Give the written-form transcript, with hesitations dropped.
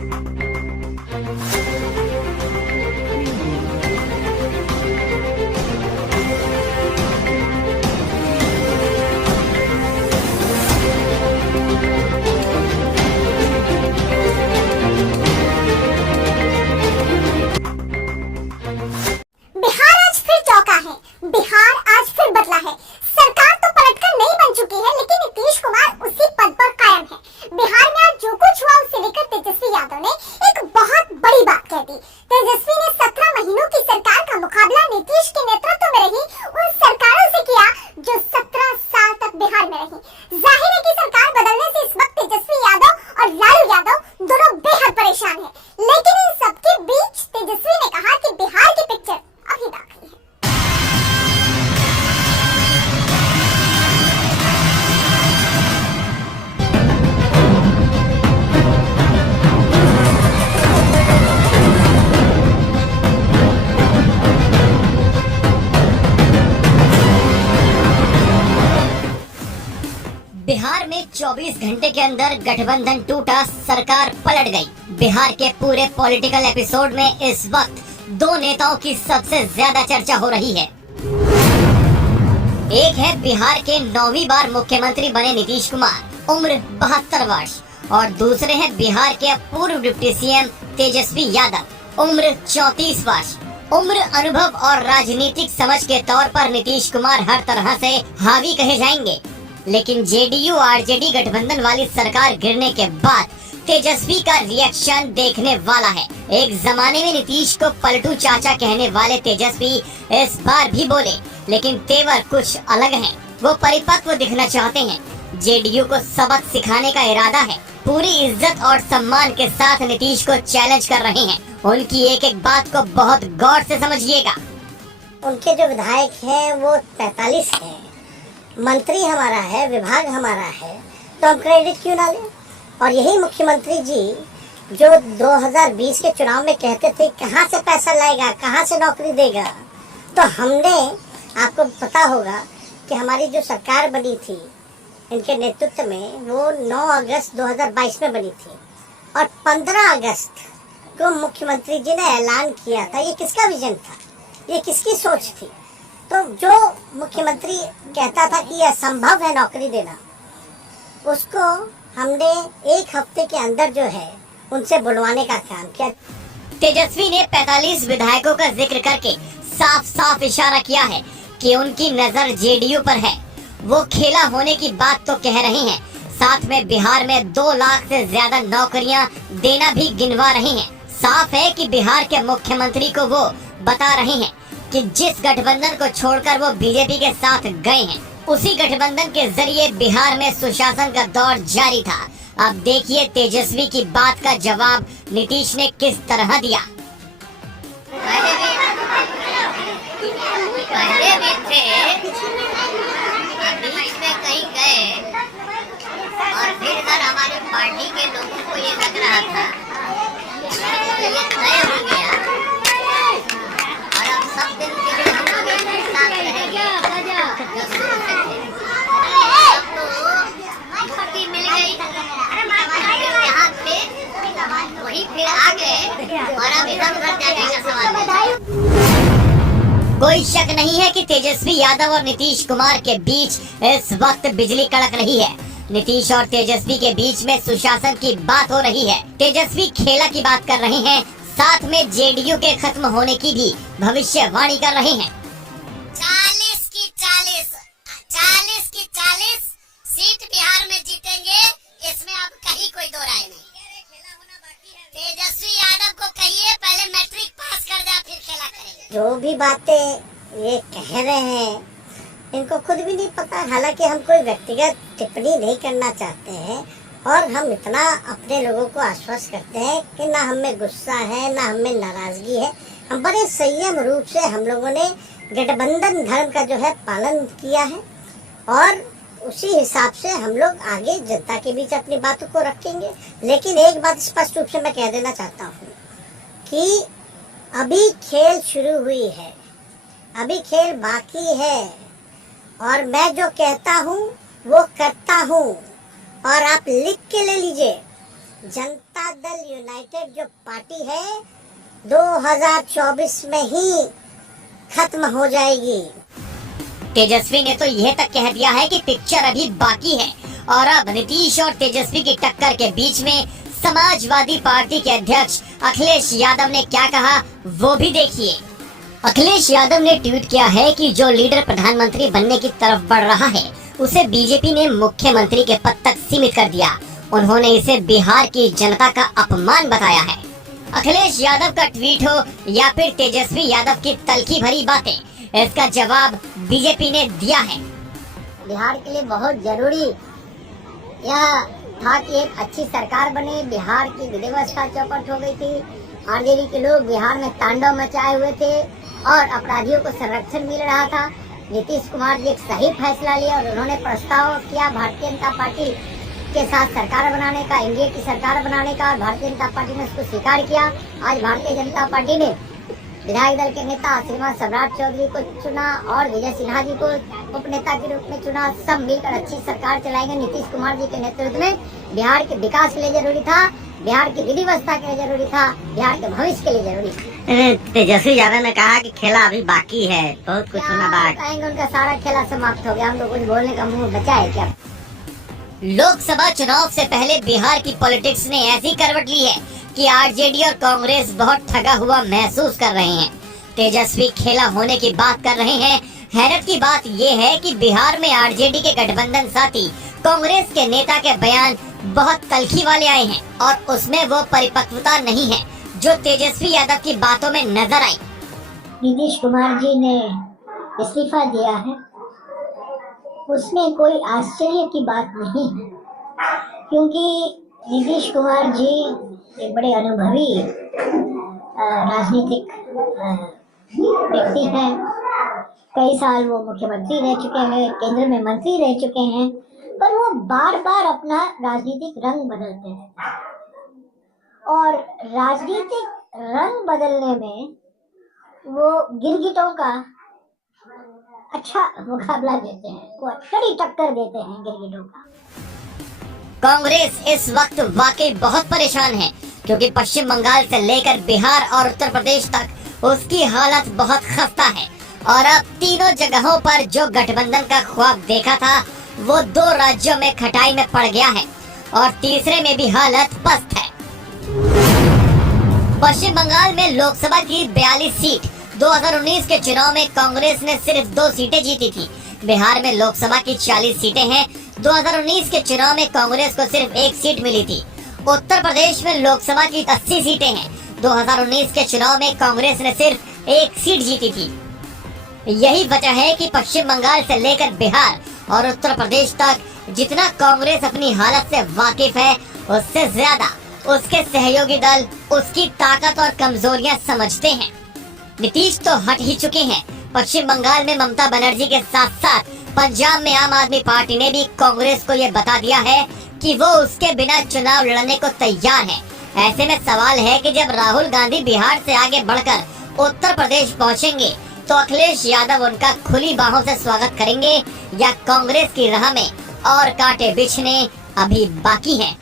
बिहार आज फिर चौंका है। बिहार आज फिर बदला है। सरकार तो पलटकर नई बन चुकी है, लेकिन नीतीश कुमार उसी पद पर कायम है। बिहार में आज जो कुछ हुआ उसे लेकर तेजस्वी यादव ने एक बहुत बड़ी बात कह दी। तेजस्वी ने 17 महीनों की सरकार का मुकाबला नीतीश के नेतृत्व में रही उन सरकारों से किया जो 17 साल तक बिहार में रही। जाहिर है कि सरकार बदलने से इस वक्त तेजस्वी यादव और लालू यादव दोनों बेहद परेशान हैं। लेकिन इन सबके बीच तेजस्वी ने कहा कि बिहार की पिक्चर अभी बाकी है। बिहार में 24 घंटे के अंदर गठबंधन टूटा, सरकार पलट गई। बिहार के पूरे पॉलिटिकल एपिसोड में इस वक्त दो नेताओं की सबसे ज्यादा चर्चा हो रही है। एक है बिहार के 9वीं बार मुख्यमंत्री बने नीतीश कुमार, उम्र 72 वर्ष, और दूसरे हैं बिहार के पूर्व डिप्टी सीएम तेजस्वी यादव, उम्र 34 वर्ष। उम्र, अनुभव और राजनीतिक समझ के तौर पर नीतीश कुमार हर तरह से हावी कहे जाएंगे, लेकिन जेडीयू आरजेडी गठबंधन वाली सरकार गिरने के बाद तेजस्वी का रिएक्शन देखने वाला है। एक जमाने में नीतीश को पलटू चाचा कहने वाले तेजस्वी इस बार भी बोले, लेकिन तेवर कुछ अलग है। वो परिपक्व दिखना चाहते हैं। जेडीयू को सबक सिखाने का इरादा है। पूरी इज्जत और सम्मान के साथ नीतीश को चैलेंज कर रहे हैं। उनकी एक एक बात को बहुत गौर से समझिएगा। उनके जो विधायक हैं वो 43 हैं, मंत्री हमारा है, विभाग हमारा है, तो हम क्रेडिट क्यों ना लें। और यही मुख्यमंत्री जी जो 2020 के चुनाव में कहते थे कहाँ से पैसा लाएगा, कहाँ से नौकरी देगा, तो हमने, आपको पता होगा कि हमारी जो सरकार बनी थी इनके नेतृत्व में, वो 9 अगस्त 2022 में बनी थी और 15 अगस्त को मुख्यमंत्री जी ने ऐलान किया था। ये किसका विजन था, ये किसकी सोच थी? तो जो मुख्यमंत्री कहता था कि यह संभव है नौकरी देना, उसको हमने एक हफ्ते के अंदर जो है उनसे बुलवाने का काम किया। तेजस्वी ने 45 विधायकों का जिक्र करके साफ साफ इशारा किया है कि उनकी नजर जेडीयू पर है। वो खेला होने की बात तो कह रहे हैं, साथ में बिहार में 2 लाख से ज्यादा नौकरियां देना भी गिनवा रहे हैं। साफ है कि बिहार के मुख्यमंत्री को वो बता रहे हैं कि जिस गठबंधन को छोड़कर वो बीजेपी के साथ गए हैं, उसी गठबंधन के जरिए बिहार में सुशासन का दौर जारी था। अब देखिए तेजस्वी की बात का जवाब नीतीश ने किस तरह दिया। पहले भी थे, बीच में कहीं गए और फिर सर हमारी पार्टी के लोगों को ये लग रहा था ये तय हो गया और अब सब दिन के लिए हम लोग एक साथ रहेंगे। जो शुरू से थे अब तो छुट्टी मिल गई, यहाँ थे वही फिर आ गए और अब इधर उधर जाने का सवाल है। कोई शक नहीं है कि तेजस्वी यादव और नीतीश कुमार के बीच इस वक्त बिजली कड़क रही है। नीतीश और तेजस्वी के बीच में सुशासन की बात हो रही है। तेजस्वी खेला की बात कर रहे हैं, साथ में जेडीयू के खत्म होने की भी भविष्यवाणी कर रहे हैं। 40 की 40 सीट बिहार में जीतेंगे, इसमें अब कहीं कोई दो राय नहीं। तेजस्वी यादव को कहिए पहले मैट्रिक पास कर जा, फिर खेला करेंगे। जो भी बातें ये कह रहे हैं इनको खुद भी नहीं पता। हालांकि हम कोई व्यक्तिगत टिप्पणी नहीं करना चाहते हैं और हम इतना अपने लोगों को आश्वस्त करते हैं कि ना हमें गुस्सा है ना हमें नाराजगी है। हम बड़े संयम रूप से हम लोगों ने गठबंधन धर्म का जो है पालन किया है और उसी हिसाब से हम लोग आगे जनता के बीच अपनी बातों को रखेंगे। लेकिन एक बात स्पष्ट रूप से मैं कह देना चाहता हूँ कि अभी खेल शुरू हुई है, अभी खेल बाकी है और मैं जो कहता हूँ वो करता हूँ। और आप लिख के ले लीजिए जनता दल यूनाइटेड जो पार्टी है 2024 में ही खत्म हो जाएगी। तेजस्वी ने तो यह तक कह दिया है कि पिक्चर अभी बाकी है और अब नीतीश और तेजस्वी की टक्कर के बीच में समाजवादी पार्टी के अध्यक्ष अखिलेश यादव ने क्या कहा वो भी देखिए। अखिलेश यादव ने ट्वीट किया है कि जो लीडर प्रधानमंत्री बनने की तरफ बढ़ रहा है उसे बीजेपी ने मुख्यमंत्री के पद तक सीमित कर दिया। उन्होंने इसे बिहार की जनता का अपमान बताया है। अखिलेश यादव का ट्वीट हो या फिर तेजस्वी यादव की तल्खी भरी बातें, इसका जवाब बीजेपी ने दिया है। बिहार के लिए बहुत जरूरी यह था कि एक अच्छी सरकार बने। बिहार की विधि व्यवस्था चौपट हो गई थी। आरजेडी के लोग बिहार में तांडव मचाए हुए थे और अपराधियों को संरक्षण मिल रहा था। नीतीश कुमार जी एक सही फैसला लिया और उन्होंने प्रस्ताव किया भारतीय जनता पार्टी के साथ सरकार बनाने का, एनडीए की सरकार बनाने का, और भारतीय जनता पार्टी ने उसको स्वीकार किया। आज भारतीय जनता पार्टी ने विधायक दल के नेता श्रीमान सम्राट चौधरी को चुना और विजय सिन्हा जी को उपनेता के रूप में चुना। सब मिलकर अच्छी सरकार चलाएंगे। नीतीश कुमार जी के नेतृत्व में बिहार के विकास के लिए जरूरी था, बिहार की विधि व्यवस्था के लिए जरूरी था, बिहार के भविष्य के लिए जरूरी था। तेजस्वी यादव ने कहा कि खेला अभी बाकी है, बहुत कुछ होना बाकी। कहेंगे उनका सारा खेला समाप्त हो गया, हमको कुछ बोलने का मुंह बचा है क्या? लोकसभा चुनाव से पहले बिहार की पॉलिटिक्स ने ऐसी करवट ली है कि आरजेडी और कांग्रेस बहुत ठगा हुआ महसूस कर रहे हैं। तेजस्वी खेला होने की बात कर रहे हैं। हैरत की बात यह है कि बिहार में आरजेडी के गठबंधन साथी कांग्रेस के नेता के बयान बहुत तल्खी वाले आए हैं और उसमें वो परिपक्वता नहीं है जो तेजस्वी यादव की बातों में नजर आई। नीतीश कुमार जी ने इस्तीफा दिया है, उसमें कोई आश्चर्य की बात नहीं है, क्योंकि नीतीश कुमार जी एक बड़े अनुभवी राजनीतिक व्यक्ति हैं। कई साल वो मुख्यमंत्री रह चुके हैं, केंद्र में मंत्री रह चुके हैं, पर वो बार बार अपना राजनीतिक रंग बदलते हैं और राजनीतिक रंग बदलने में वो गिरगिटों का अच्छा मुकाबला देते हैं, वो कड़ी टक्कर देते हैं गिरगिटों का। कांग्रेस इस वक्त वाकई बहुत परेशान है क्योंकि पश्चिम बंगाल से लेकर बिहार और उत्तर प्रदेश तक उसकी हालत बहुत खस्ता है और अब तीनों जगहों पर जो गठबंधन का ख्वाब देखा था वो 2 राज्यों में खटाई में पड़ गया है और तीसरे में भी हालत पस्त है। पश्चिम बंगाल में लोकसभा की 42 सीट 2019 के चुनाव में कांग्रेस ने सिर्फ 2 सीटें जीती थी। बिहार में लोकसभा की 40 सीटें हैं। 2019 के चुनाव में कांग्रेस को सिर्फ 1 सीट मिली थी। उत्तर प्रदेश में लोकसभा की 80 सीटें हैं। 2019 के चुनाव में कांग्रेस ने सिर्फ 1 सीट जीती थी। यही वजह है कि पश्चिम बंगाल से लेकर बिहार और उत्तर प्रदेश तक जितना कांग्रेस अपनी हालत से वाकिफ है उससे ज्यादा उसके सहयोगी दल उसकी ताकत और कमजोरियां समझते हैं। नीतीश तो हट ही चुके हैं। पश्चिम बंगाल में ममता बनर्जी के साथ साथ पंजाब में आम आदमी पार्टी ने भी कांग्रेस को ये बता दिया है कि वो उसके बिना चुनाव लड़ने को तैयार है। ऐसे में सवाल है कि जब राहुल गांधी बिहार से आगे बढ़कर उत्तर प्रदेश पहुंचेंगे तो अखिलेश यादव उनका खुली बाहों से स्वागत करेंगे या कांग्रेस की राह में और कांटे बिछने अभी बाकी हैं।